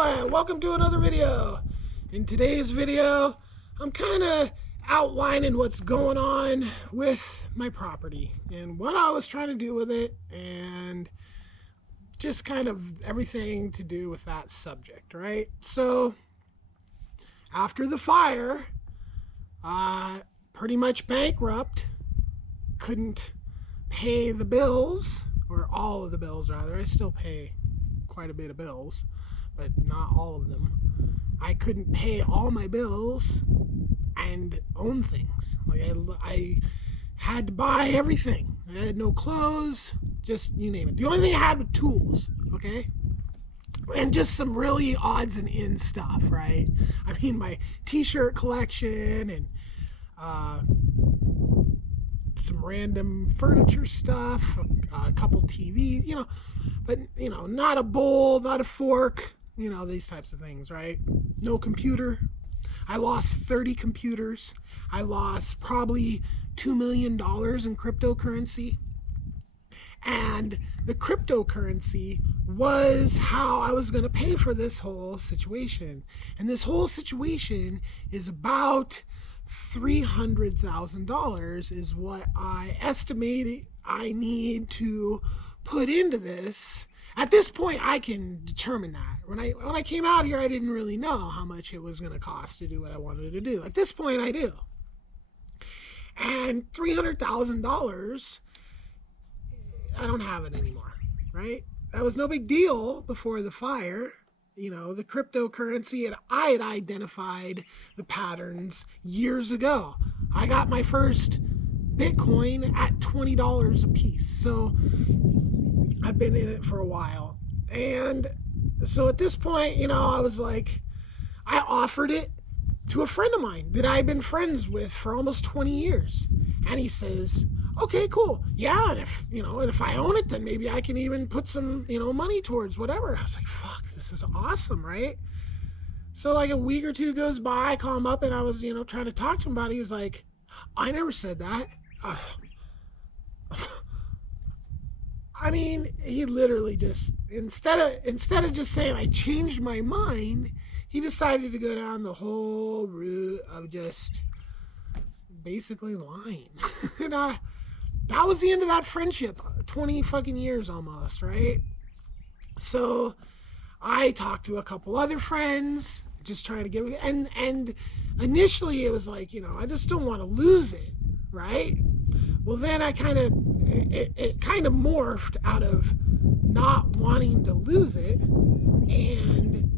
Hello and welcome to another video. In today's video, I'm kind of outlining what's going on with my property and what I was trying to do with it and just kind of everything to do with that subject, right? So after the fire, pretty much bankrupt, couldn't pay the bills, or all of the bills rather. I still pay quite a bit of bills, but not all of them. I couldn't pay all my bills and own things. Like I had to buy everything. I had no clothes, just you name it. The only thing I had was tools, okay? And just some really odds and ends stuff, right? I mean, my t-shirt collection and some random furniture stuff, a couple TVs, but, not a bowl, not a fork, these types of things, right? No computer. I lost 30 computers. I lost probably $2 million in cryptocurrency. And the cryptocurrency was how I was going to pay for this whole situation. And this whole situation is about $300,000 is what I estimated I need to put into this. At this point, I can determine that. When I came out here, I didn't really know how much it was going to cost to do what I wanted to do. At this point, I do. And $300,000, I don't have it anymore, right? That was no big deal before the fire. The cryptocurrency, and I had identified the patterns years ago. I got my first Bitcoin at $20 a piece. So I've been in it for a while. And so at this point, I was like, I offered it to a friend of mine that I'd been friends with for almost 20 years. And he says, okay, cool. Yeah, and if I own it, then maybe I can even put some, money towards whatever. I was like, fuck, this is awesome, right? So like a week or two goes by, I call him up and I was, trying to talk to him about it. He's like, I never said that. I mean, he literally just, instead of just saying I changed my mind, he decided to go down the whole route of just basically lying. And that was the end of that friendship. 20 fucking years almost, right? So I talked to a couple other friends, just trying to get it. And initially it was like, I just don't want to lose it, right? Well, then it kind of morphed out of not wanting to lose it and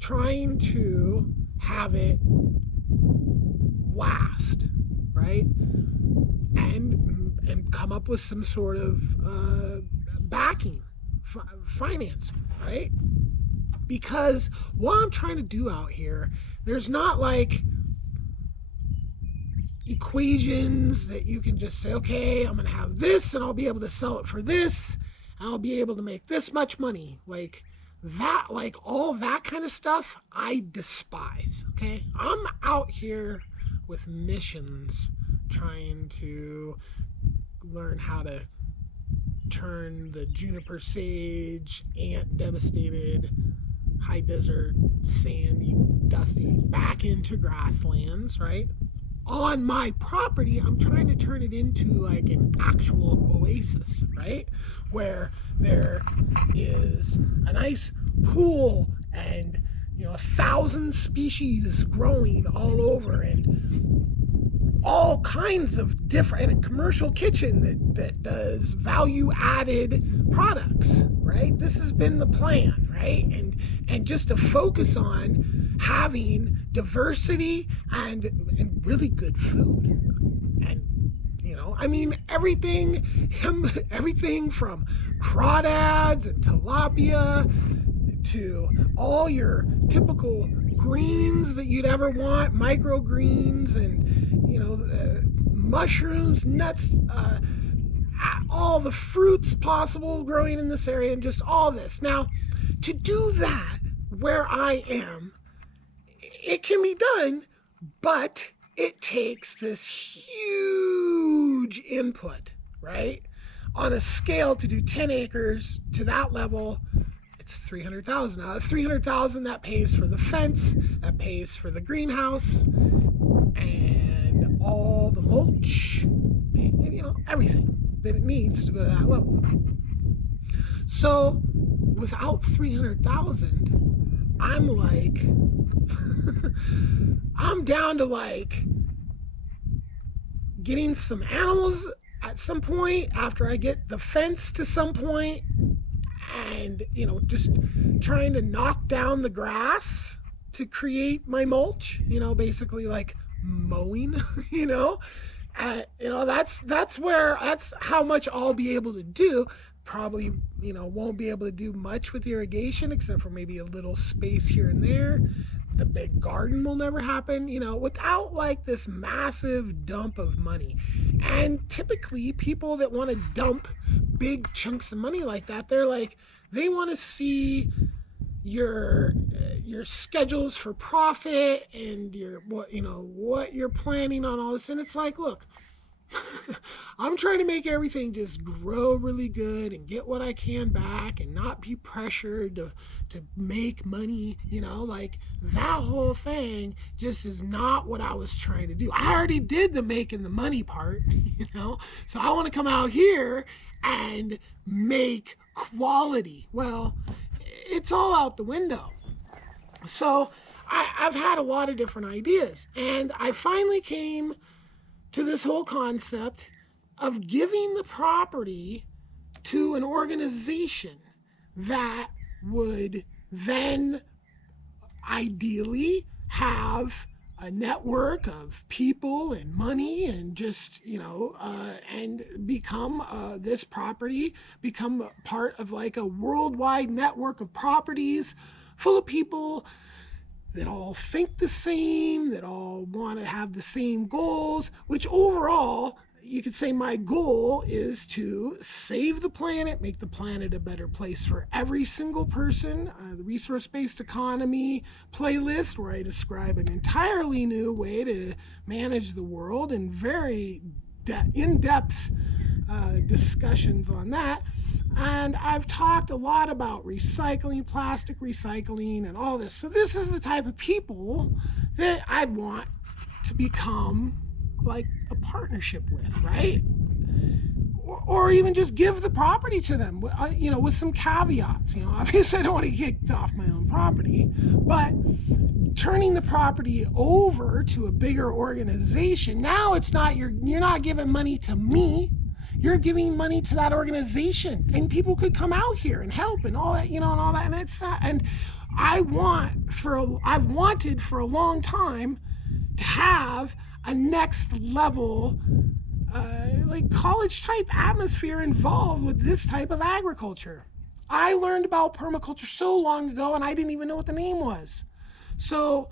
trying to have it last, right? And come up with some sort of backing, financing, right? Because what I'm trying to do out here, there's not like equations that you can just say, okay, I'm going to have this and I'll be able to sell it for this. I'll be able to make this much money. Like that, like all that kind of stuff, I despise, okay? I'm out here with missions trying to learn how to turn the juniper sage, ant devastated, high desert, sandy, dusty back into grasslands, right? On my property, I'm trying to turn it into like an actual oasis, right? Where there is a nice pool and 1,000 species growing all over and all kinds of different, and a commercial kitchen that does value added products, right? This has been the plan, right? And just to focus on having diversity and really good food. And everything from crawdads and tilapia to all your typical greens that you'd ever want, microgreens and mushrooms, nuts, all the fruits possible growing in this area, and just all this. Now, to do that where I am, it can be done, but it takes this huge input, right? On a scale to do 10 acres to that level, it's 300,000. Now, 300,000 that pays for the fence, that pays for the greenhouse, and all the mulch, and, everything that it needs to go to that level. So, without 300,000, I'm like, I'm down to like getting some animals at some point after I get the fence to some point, and just trying to knock down the grass to create my mulch, basically like mowing. That's how much I'll be able to do. Probably won't be able to do much with irrigation except for maybe a little space here and there. The big garden will never happen, without like this massive dump of money. And typically people that want to dump big chunks of money like that, they want to see your schedules for profit and what you're planning on all this. And it's like, look, I'm trying to make everything just grow really good and get what I can back and not be pressured to make money, like that whole thing just is not what I was trying to do. I already did the making the money part, so I want to come out here and make quality. Well, it's all out the window. So I've had a lot of different ideas, and I finally came to this whole concept of giving the property to an organization that would then ideally have a network of people and money and just, and become this property, become part of like a worldwide network of properties full of people that all think the same, that all want to have the same goals, which overall, you could say my goal is to save the planet, make the planet a better place for every single person. The resource-based economy playlist, where I describe an entirely new way to manage the world and very in-depth discussions on that. And I've talked a lot about recycling, plastic recycling, and all this. So this is the type of people that I'd want to become like a partnership with, right? Or even just give the property to them, with some caveats. Obviously I don't want to get kicked off my own property, but turning the property over to a bigger organization, now it's not, you're not giving money to me. You're giving money to that organization, and people could come out here and help and all that, and all that. And it's not, and I've wanted for a long time to have a next level, like college type atmosphere involved with this type of agriculture. I learned about permaculture so long ago, and I didn't even know what the name was. So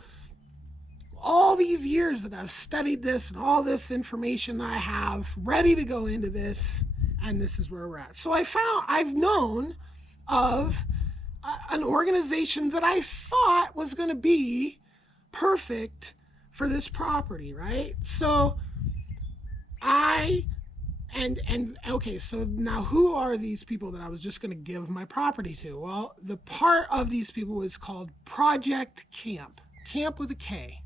all these years that I've studied this and all this information I have ready to go into this, and this is where we're at. So I've known of an organization that I thought was going to be perfect for this property, right? So okay, so now who are these people that I was just going to give my property to? Well, the part of these people is called Project Kamp, Kamp with a K.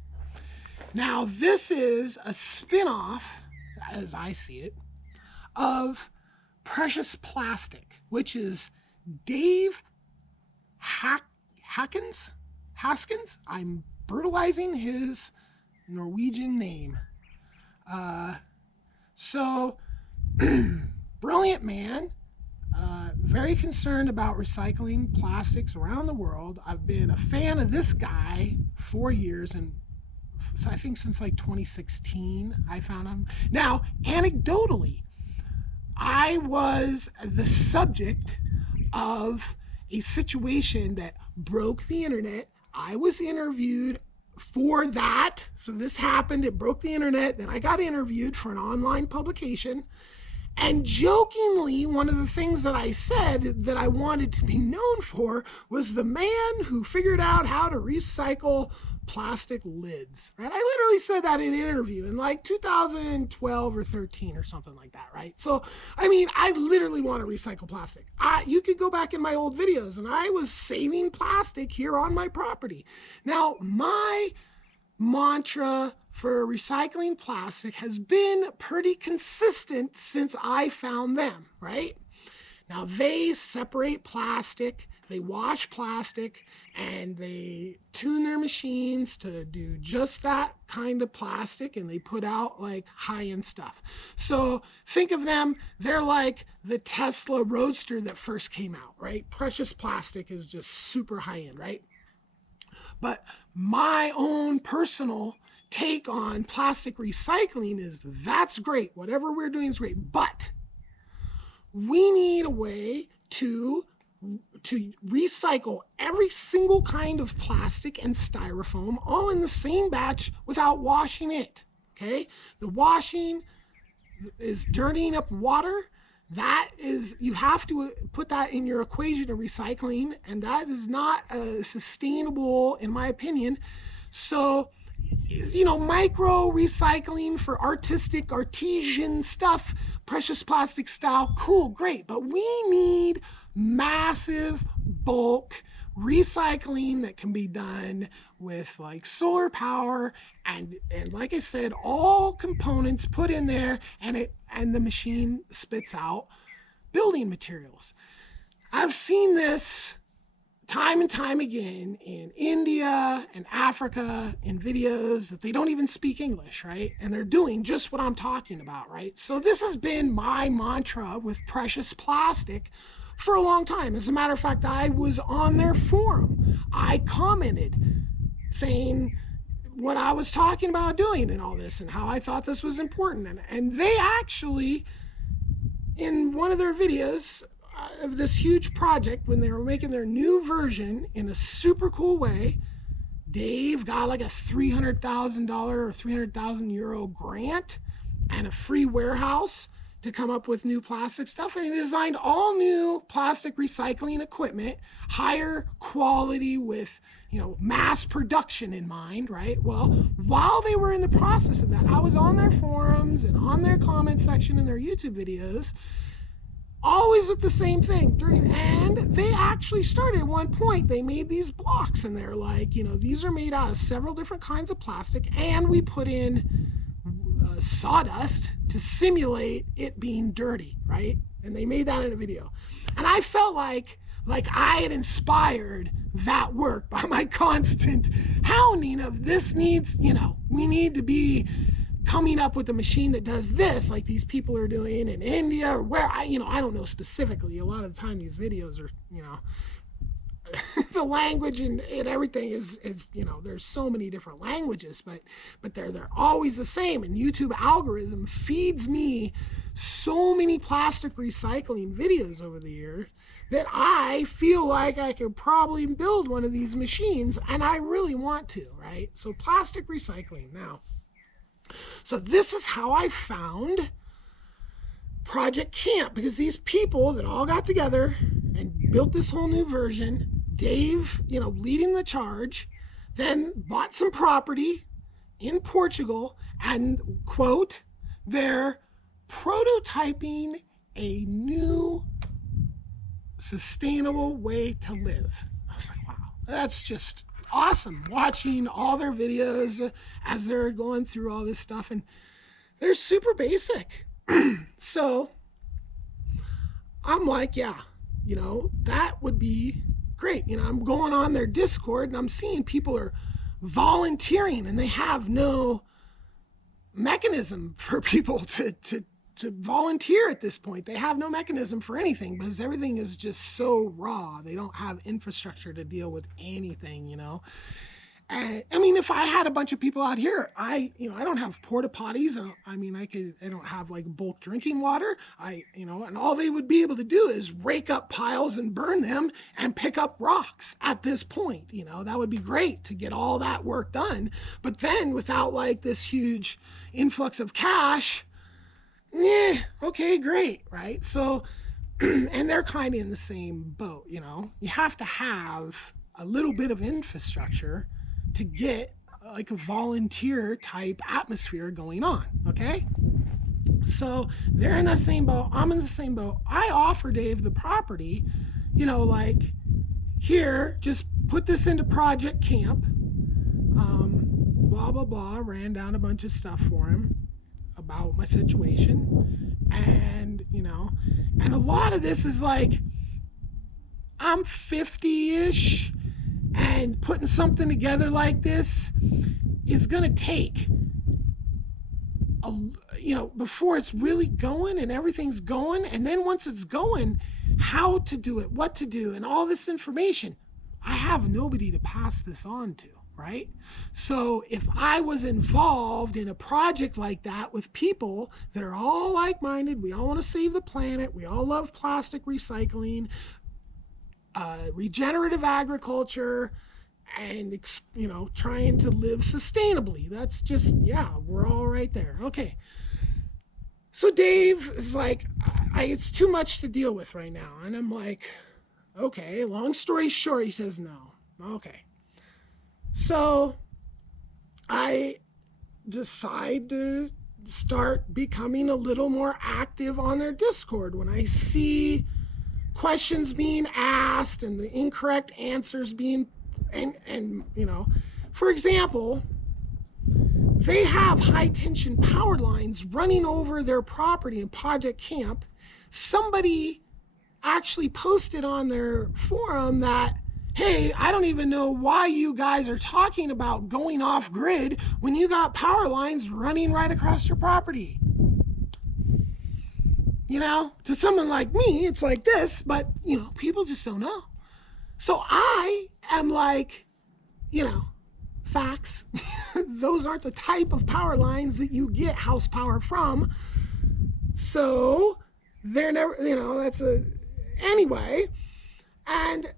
Now, this is a spin-off, as I see it, of Precious Plastic, which is Dave Haskins. I'm brutalizing his Norwegian name. Brilliant man, very concerned about recycling plastics around the world. I've been a fan of this guy for years, and I think since like 2016 I found him. Now, anecdotally, I was the subject of a situation that broke the internet. I was interviewed for that. So this happened, it broke the internet, then I got interviewed for an online publication. And jokingly, one of the things that I said that I wanted to be known for was the man who figured out how to recycle plastic lids, right? I literally said that in an interview in like 2012 or 13 or something like that, right? So, I mean, I literally want to recycle plastic. You could go back in my old videos, and I was saving plastic here on my property. Now, my mantra for recycling plastic has been pretty consistent since I found them, right? Now, they separate plastic, they wash plastic, and they tune their machines to do just that kind of plastic, and they put out like high-end stuff. So think of them, they're like the Tesla Roadster that first came out, right? Precious plastic is just super high-end, right? But my own personal take on plastic recycling is that's great. Whatever we're doing is great, but we need a way to recycle every single kind of plastic and styrofoam all in the same batch without washing it, okay? The washing is dirtying up water. That is, you have to put that in your equation of recycling, and that is not sustainable, in my opinion. So, micro recycling for artesian stuff, precious plastic style, cool, great. But we need massive bulk recycling that can be done with like solar power and like I said, all components put in there, and the machine spits out building materials. I've seen this time and time again in India and Africa in videos that they don't even speak English, right? And they're doing just what I'm talking about, right? So this has been my mantra with precious plastic for a long time. As a matter of fact, I was on their forum. I commented saying what I was talking about doing and all this and how I thought this was important. And they actually, in one of their videos, of this huge project, when they were making their new version in a super cool way, Dave got like a $300,000 or 300,000 euro grant and a free warehouse to come up with new plastic stuff, and he designed all new plastic recycling equipment, higher quality with mass production in mind, right? Well, while they were in the process of that, I was on their forums and on their comment section in their YouTube videos, always with the same thing, dirty. And they actually started at one point, they made these blocks, and they're like, these are made out of several different kinds of plastic, and we put in sawdust to simulate it being dirty, right? And they made that in a video. And I felt like I had inspired that work by my constant hounding of this needs, we need to be coming up with a machine that does this, like these people are doing in India or where I don't know specifically. A lot of the time these videos are, the language and everything is there's so many different languages, but they're always the same. And YouTube algorithm feeds me so many plastic recycling videos over the years that I feel like I could probably build one of these machines, and I really want to, right? So plastic recycling now. So this is how I found Project Kamp, because these people that all got together and built this whole new version, Dave, leading the charge, then bought some property in Portugal and, quote, they're prototyping a new sustainable way to live. I was like, wow, that's just awesome. Watching all their videos as they're going through all this stuff, and they're super basic. So I'm like, yeah, that would be great. I'm going on their Discord and I'm seeing people are volunteering, and they have no mechanism for people to volunteer at this point. They have no mechanism for anything because everything is just so raw. They don't have infrastructure to deal with anything, And, I mean, if I had a bunch of people out here, I don't have porta potties. I don't have like bulk drinking water. And all they would be able to do is rake up piles and burn them and pick up rocks at this point. That would be great to get all that work done. But then without like this huge influx of cash, okay, great, right? So, and they're kind of in the same boat, You have to have a little bit of infrastructure to get like a volunteer type atmosphere going on. Okay. So they're in that same boat. I'm in the same boat. I offer Dave the property, like, here, just put this into Project Kamp. Blah, blah, blah. Ran down a bunch of stuff for him about my situation. And, and a lot of this is like, I'm 50-ish, and putting something together like this is going to take before it's really going and everything's going, and then once it's going, how to do it, what to do, and all this information. I have nobody to pass this on to, right? So if I was involved in a project like that with people that are all like-minded, we all want to save the planet, we all love plastic recycling, regenerative agriculture, and trying to live sustainably. That's just, we're all right there. Okay. So Dave is like, it's too much to deal with right now. And I'm like, okay, long story short, he says no. Okay. So I decide to start becoming a little more active on their Discord when I see questions being asked and the incorrect answers being, and for example, they have high tension power lines running over their property in Project Kamp. Somebody actually posted on their forum that, hey, I don't even know why you guys are talking about going off grid when you got power lines running right across your property. To someone like me, it's like this, but, people just don't know. So I am like, facts. Those aren't the type of power lines that you get house power from. So they're never, anyway. And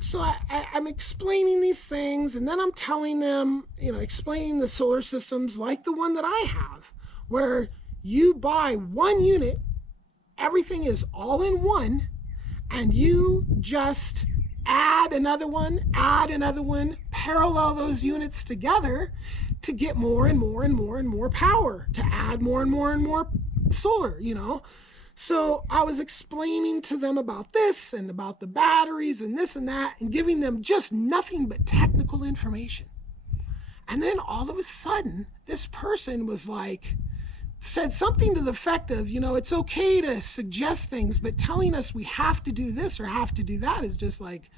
so I'm explaining these things, and then I'm telling them, explaining the solar systems like the one that I have, where you buy one unit, everything is all in one, and you just add another one, parallel those units together to get more and more and more and more power, to add more and more and more solar, So I was explaining to them about this and about the batteries and this and that, and giving them just nothing but technical information. And then all of a sudden, this person was like, said something to the effect of, it's okay to suggest things, but telling us we have to do this or have to do that is just like,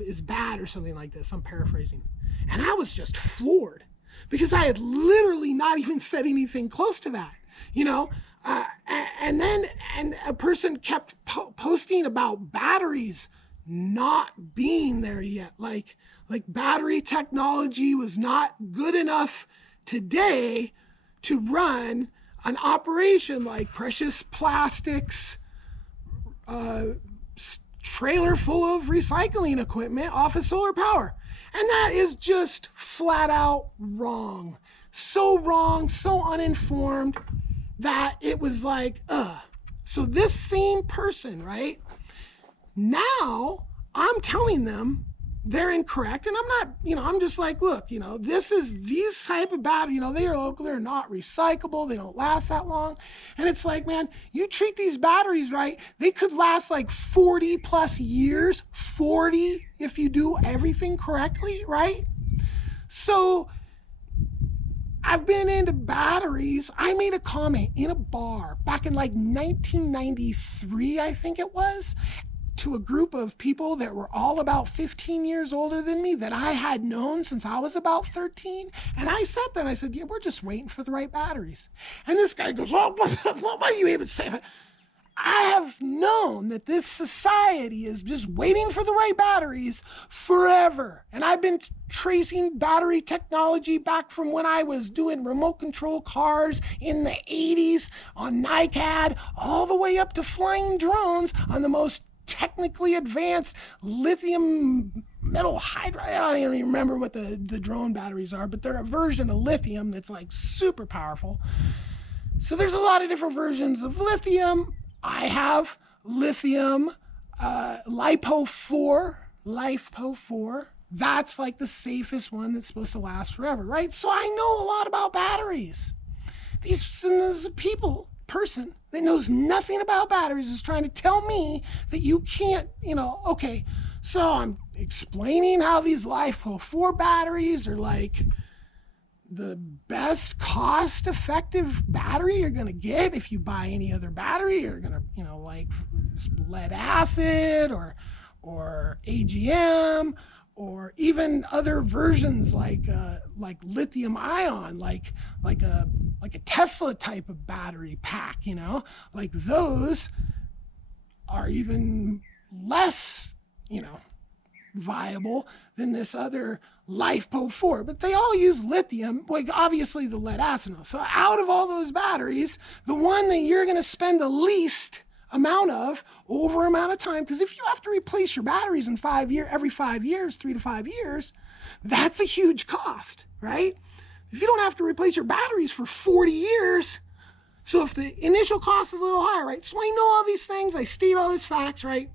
is bad or something like this. I'm paraphrasing. And I was just floored because I had literally not even said anything close to that, and a person kept posting about batteries not being there yet. Like battery technology was not good enough today to run an operation like Precious Plastics, trailer full of recycling equipment off of solar power. And that is just flat out wrong. So wrong, so uninformed that it was like, So this same person, right? Now I'm telling them they're incorrect, and I'm not, I'm just like, look, this is these type of batteries, they're not recyclable, they don't last that long. And it's like, man, you treat these batteries right, they could last like 40 plus years, 40 if you do everything correctly, right? So I've been into batteries. I made a comment in a bar back in like 1993, I think it was, to a group of people that were all about 15 years older than me that I had known since I was about 13. And I sat there and I said, yeah, we're just waiting for the right batteries. And this guy goes, well, what do you even say? I have known that this society is just waiting for the right batteries forever. And I've been tracing battery technology back from when I was doing remote control cars in the 80s on NICAD, all the way up to flying drones on the most technically advanced lithium metal hydride. I don't even remember what the drone batteries are, but they're a version of lithium that's like super powerful. So there's a lot of different versions of lithium. I have lithium LiPo 4, that's like the safest one that's supposed to last forever, right? So I know a lot about batteries. There's a person that knows nothing about batteries is trying to tell me that you can't, okay. So I'm explaining how these LiFePO4 batteries are like the best cost-effective battery you're gonna get. If you buy any other battery, you're gonna, like lead acid or AGM, or even other versions like lithium ion, like a Tesla type of battery pack, like those are even less, viable than this other LiFePO4, but they all use lithium, like obviously the lead acid. So out of all those batteries, the one that you're going to spend the least amount of over amount of time, because if you have to replace your batteries in every 5 years, 3 to 5 years, that's a huge cost, right? If you don't have to replace your batteries for 40 years, so if the initial cost is a little higher, right? So I know all these things, I state all these facts, right?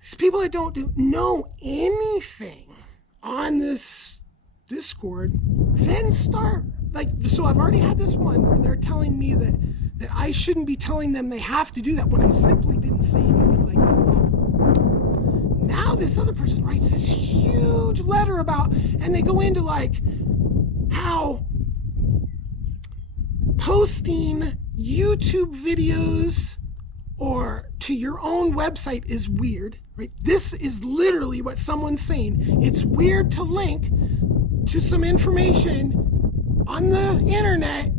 These people that don't know anything on this Discord then start, so I've already had this one where they're telling me that I shouldn't be telling them they have to do that when I simply didn't say anything like that at all. Now this other person writes this huge letter about, and they go into like how posting YouTube videos or to your own website is weird, right? This is literally what someone's saying. It's weird to link to some information on the internet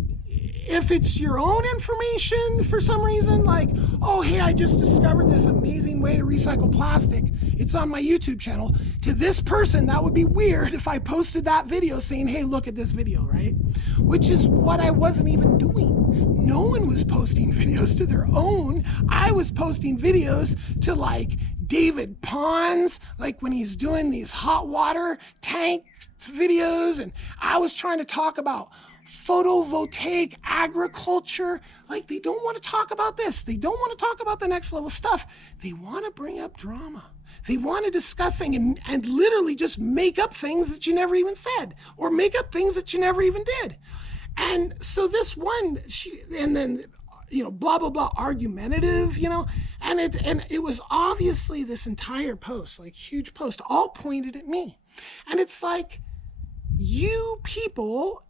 if it's your own information for some reason, like, oh, hey, I just discovered this amazing way to recycle plastic. It's on my YouTube channel. To this person, that would be weird if I posted that video saying, hey, look at this video, right? Which is what I wasn't even doing. No one was posting videos to their own. I was posting videos to like David Pons, like when he's doing these hot water tank videos, and I was trying to talk about photovoltaic agriculture. Like, they don't want to talk about this. They don't want to talk about the next level stuff. They want to bring up drama. They want to discuss things and literally just make up things that you never even said, or make up things that you never even did. And so this one, and then, blah, blah, blah, argumentative, and it was obviously this entire post, like huge post, all pointed at me. And it's like, you people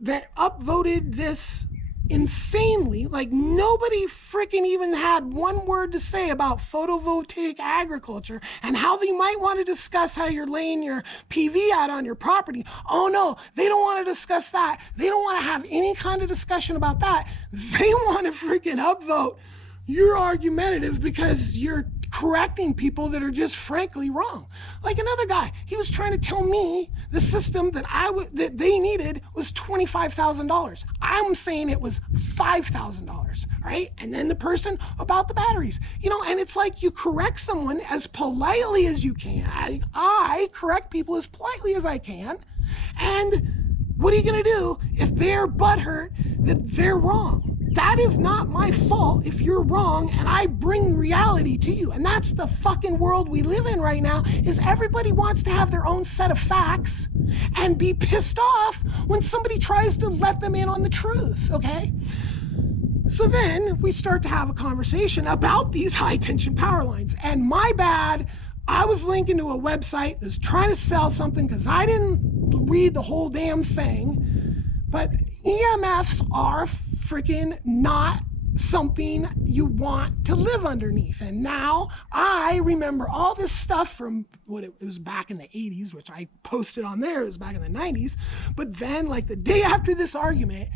that upvoted this insanely, like nobody freaking even had one word to say about photovoltaic agriculture and how they might want to discuss how you're laying your PV out on your property. Oh no, they don't want to discuss that. They don't want to have any kind of discussion about that. They want to freaking upvote you're argumentative because you're correcting people that are just frankly wrong. Like another guy, he was trying to tell me the system that that they needed was $25,000. I'm saying it was $5,000, right? And then the person about the batteries, and it's like you correct someone as politely as you can. I correct people as politely as I can. And what are you going to do if they're butthurt that they're wrong? That is not my fault if you're wrong and I bring reality to you. And that's the fucking world we live in right now, is everybody wants to have their own set of facts and be pissed off when somebody tries to let them in on the truth, okay? So then we start to have a conversation about these high tension power lines. And my bad, I was linking to a website that was trying to sell something because I didn't read the whole damn thing. But EMFs are freaking not something you want to live underneath. And now I remember all this stuff from what it was back in the 80s, which I posted on there. It was back in the 90s. But then, like the day after this argument,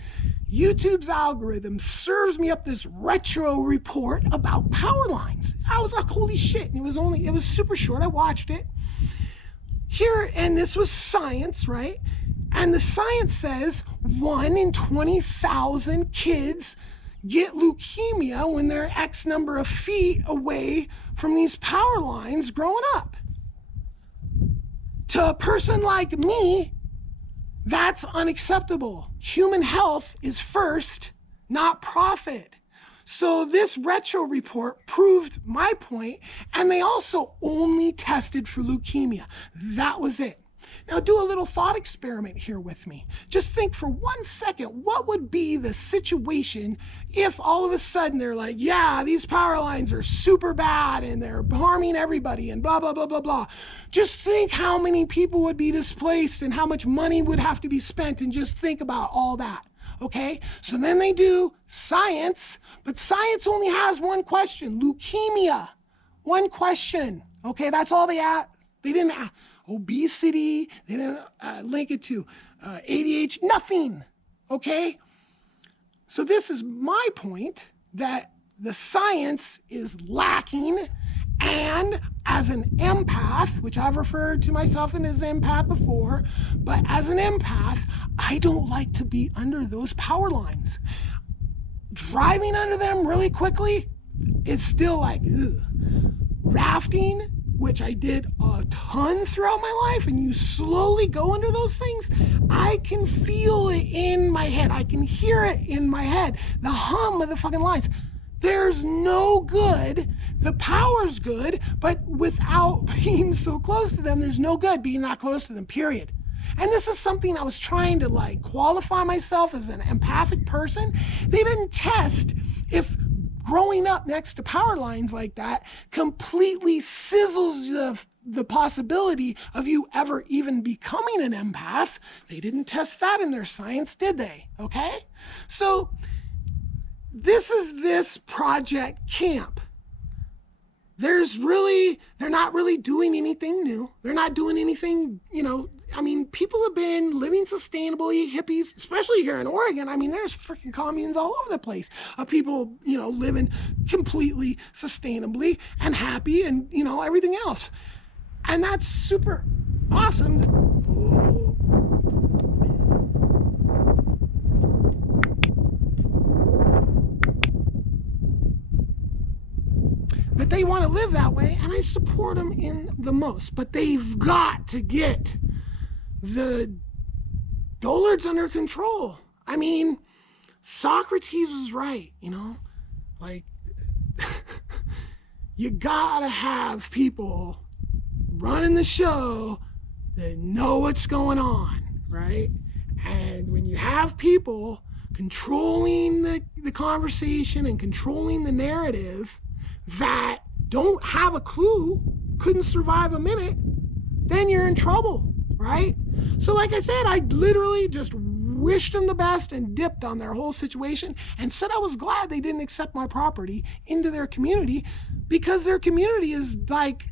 YouTube's algorithm serves me up this retro report about power lines. I was like, holy shit. And it was super short. I watched it here, and this was science, right? And the science says 1 in 20,000 kids get leukemia when they're X number of feet away from these power lines growing up. To a person like me, that's unacceptable. Human health is first, not profit. So this retro report proved my point, and they also only tested for leukemia. That was it. Now do a little thought experiment here with me. Just think for 1 second, what would be the situation if all of a sudden they're like, yeah, these power lines are super bad and they're harming everybody and blah, blah, blah, blah, blah. Just think how many people would be displaced and how much money would have to be spent, and just think about all that. Okay, so then they do science, but science only has one question: leukemia. One question. Okay, that's all they asked. They didn't ask obesity. They didn't link it to ADHD. Nothing. Okay, so this is my point, that the science is lacking. And as an empath, which I've referred to myself as an empath before, but as an empath, I don't like to be under those power lines. Driving under them really quickly, it's still like, ugh. Rafting, which I did a ton throughout my life, and you slowly go under those things, I can feel it in my head. I can hear it in my head, the hum of the fucking lines. There's no good. The power's good, but without being so close to them, there's no good being not close to them, period. And this is something I was trying to like qualify myself as an empathic person. They didn't test if growing up next to power lines like that completely sizzles the possibility of you ever even becoming an empath. They didn't test that in their science, did they? Okay? So this is this Project Kamp. They're not really doing anything new. They're not doing anything, people have been living sustainably, hippies, especially here in Oregon. I mean, there's freaking communes all over the place of people, living completely sustainably and happy and, everything else. And that's super awesome. That they want to live that way, and I support them in the most. But they've got to get the dullards under control. I mean, Socrates was right, like you gotta have people running the show that know what's going on, right? And when you have people controlling the conversation and controlling the narrative that don't have a clue, couldn't survive a minute, then you're in trouble, right? So like I said, I literally just wished them the best and dipped on their whole situation and said I was glad they didn't accept my property into their community, because their community is like,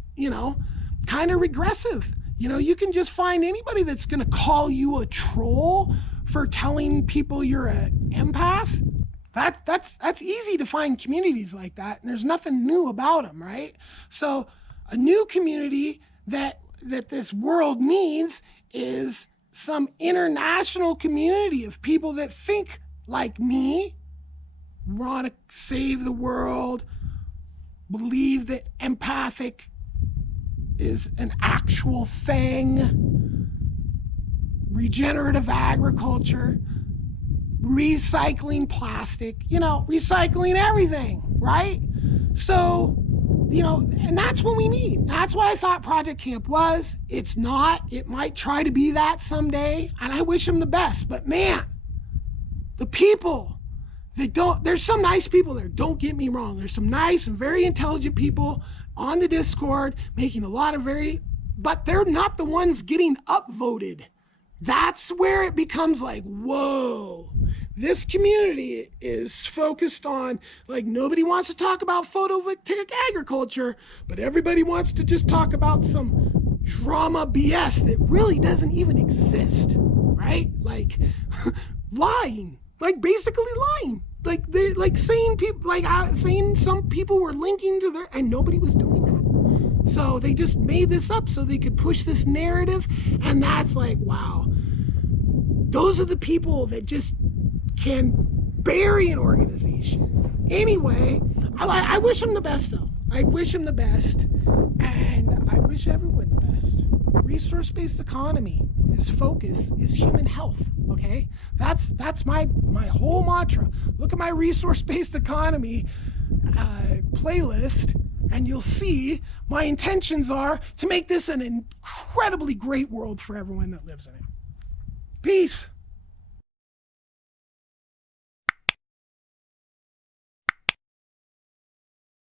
kind of regressive. You can just find anybody that's going to call you a troll for telling people you're an empath. That's easy to find communities like that, and there's nothing new about them, right? So a new community that this world needs is some international community of people that think like me, want to save the world, believe that empathic is an actual thing, regenerative agriculture, recycling plastic, recycling everything, right? So, and that's what we need. That's what I thought Project Kamp was. It's not. It might try to be that someday, and I wish them the best. But man, the people that there's some nice people there, don't get me wrong. There's some nice and very intelligent people on the Discord making a lot of but they're not the ones getting upvoted. That's where it becomes like, whoa, this community is focused on, like, nobody wants to talk about photovoltaic agriculture, but everybody wants to just talk about some drama BS that really doesn't even exist, right? Like lying, like basically lying, like they saying some people were linking to and nobody was doing that. So they just made this up so they could push this narrative, and that's like, wow. Those are the people that just can bury an organization. Anyway, I wish them the best, though. I wish them the best, and I wish everyone the best. Resource-based economy, its focus is human health, Okay, that's my whole mantra. Look at my resource-based economy playlist, and you'll see my intentions are to make this an incredibly great world for everyone that lives in it. Peace.